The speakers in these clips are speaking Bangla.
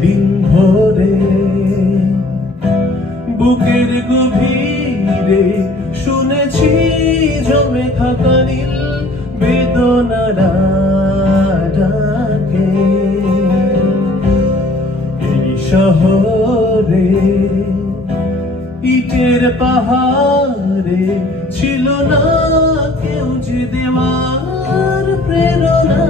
সেদিন ভোরে বুকের গভীরে শুনেছি জমে থাকা নীল বেদনারা ডাকে। এই শহরে ইটের পাহাড়ে ছিল না কেউ যে দেওয়ার প্রেরণা।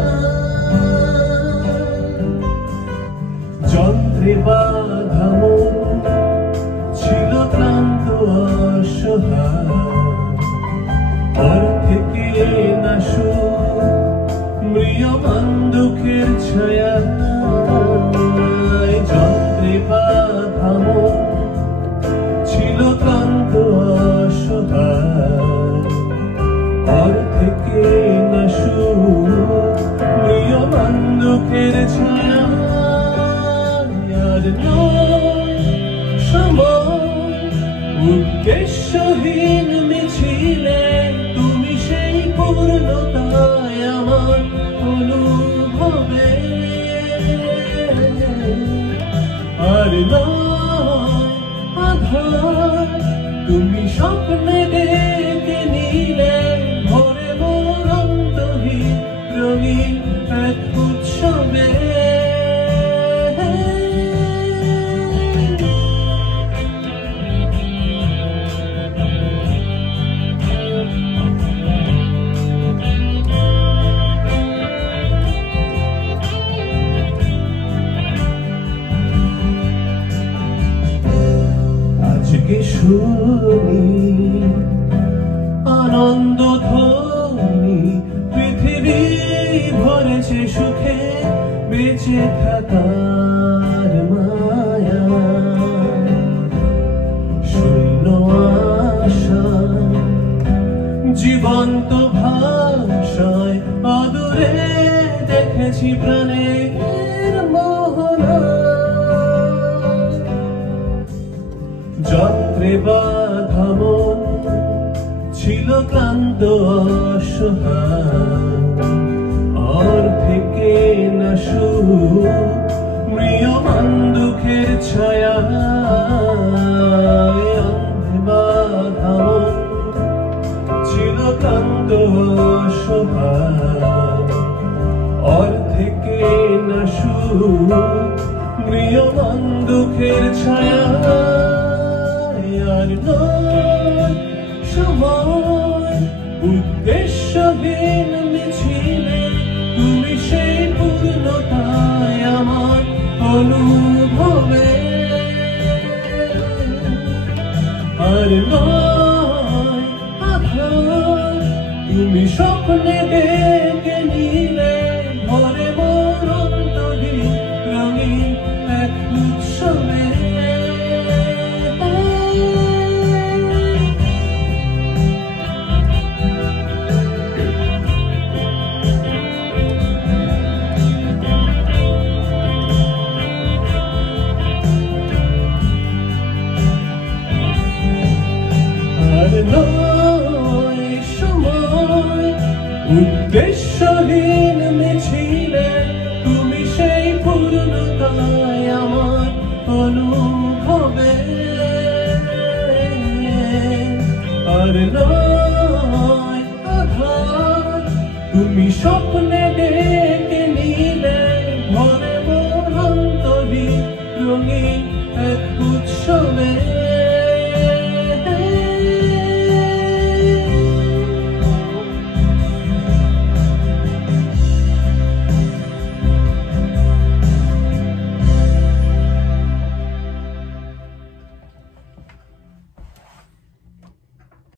যন্ত্রে বাঁধা মন ছিল ক্লান্ত অসহায়, অর্থে কেনা সুখ ম্রিয়মান দুঃখের ছায়া। যন্ত্রে বাঁধা মন ছিল ক্লান্ত অসহায়, অর্থে কেনা সুখ ম্রিয়মান দুঃখের ছায়া। সময় উদ্দেশ্যহীন মিছিলে তুমি সেই পূর্ণতায় আমার অনুভবে। আর নয় আধার তুমি স্বপ্নে ডেকে নিলে ভরে মোর অন্তহীন রঙিন এক উৎসবে। আজকে শুনি আনন্দ ধ্বনি, পৃথিবী ভরেছে সুখে বেঁচে থাকার মায়া। শূন্য আশা জীবন্ত ভাষায় আদরে দেখেছি প্রাণের মোহনা। যন্ত্রে বাঁধা মন ছিল ক্লান্ত অসহায়, অর্থে কেনা সুখ ম্রিয়মান দুঃখের ছায়া। যন্ত্রে বাঁধা মন ছিল ক্লান্ত অসহায়, অর্থে কেনা সুখ ম্রিয়মান দুঃখের ছায়া। আর নয় সময় উদ্দেশ্যহীন মিছিলে তুমি সেই পূর্ণতায় আমার অনুভবে। আর নয় আধার তুমি স্বপ্নে ডেকে নিলে ভরে মোর অন্তহীন রঙিন এক উৎসবে। নয় সময় উদ্দেশ্যহীন মিছিলে তুমি সেই পূর্ণতায় আমার অনুভবে। আর নয় আধার তুমি স্বপ্নে ডেকে নিলে ভরে মোর অন্তহীন রঙিন এক উৎসবে।